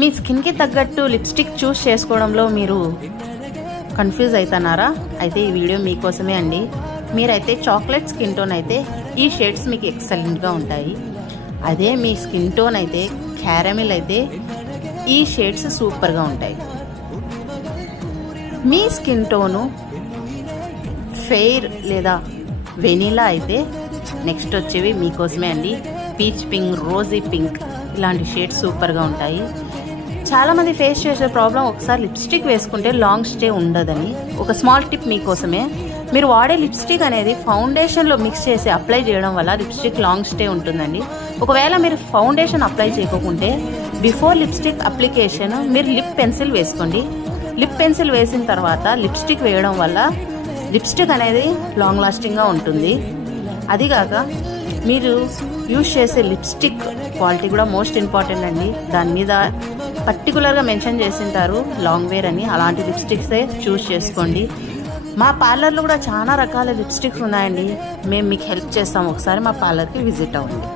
మీ స్కిన్కి తగ్గట్టు లిప్స్టిక్ చూస్ చేసుకోవడంలో మీరు కన్ఫ్యూజ్ అవుతున్నారా? అయితే ఈ వీడియో మీకోసమే అండి. మీరైతే చాక్లెట్ స్కిన్ టోన్ అయితే ఈ షేడ్స్ మీకు ఎక్సలెంట్గా ఉంటాయి. అదే మీ స్కిన్ టోన్ అయితే క్యారమిల్ అయితే ఈ షేడ్స్ సూపర్గా ఉంటాయి. మీ స్కిన్ టోను ఫెయిర్ లేదా వెనిలా అయితే నెక్స్ట్ వచ్చేవి మీకోసమే అండి. పీచ్ పింక్, రోజీ పింక్ ఇలాంటి షేడ్స్ సూపర్గా ఉంటాయి. చాలామంది ఫేస్ చేసే ప్రాబ్లం ఒకసారి లిప్స్టిక్ వేసుకుంటే లాంగ్ స్టే ఉండదని. ఒక స్మాల్ టిప్ మీకోసమే. మీరు వాడే లిప్స్టిక్ అనేది ఫౌండేషన్లో మిక్స్ చేసి అప్లై చేయడం వల్ల లిప్స్టిక్ లాంగ్ స్టే ఉంటుందండి. ఒకవేళ మీరు ఫౌండేషన్ అప్లై చేయకుంటే బిఫోర్ లిప్స్టిక్ అప్లికేషన్ మీరు లిప్ పెన్సిల్ వేసుకోండి. లిప్ పెన్సిల్ వేసిన తర్వాత లిప్స్టిక్ వేయడం వల్ల లిప్స్టిక్ అనేది లాంగ్ లాస్టింగ్గా ఉంటుంది. అదిగాక మీరు యూజ్ చేసే లిప్స్టిక్ క్వాలిటీ కూడా మోస్ట్ ఇంపార్టెంట్ అండి. దాని మీద పర్టికులర్గా మెన్షన్ చేసింటారు లాంగ్ వేర్ అని. అలాంటి లిప్స్టిక్సే చూస్ చేసుకోండి. మా పార్లర్లో కూడా చాలా రకాల లిప్స్టిక్స్ ఉన్నాయండి. మేము మీకు హెల్ప్ చేస్తాం. ఒకసారి మా పార్లర్కి విజిట్ అవ్వండి.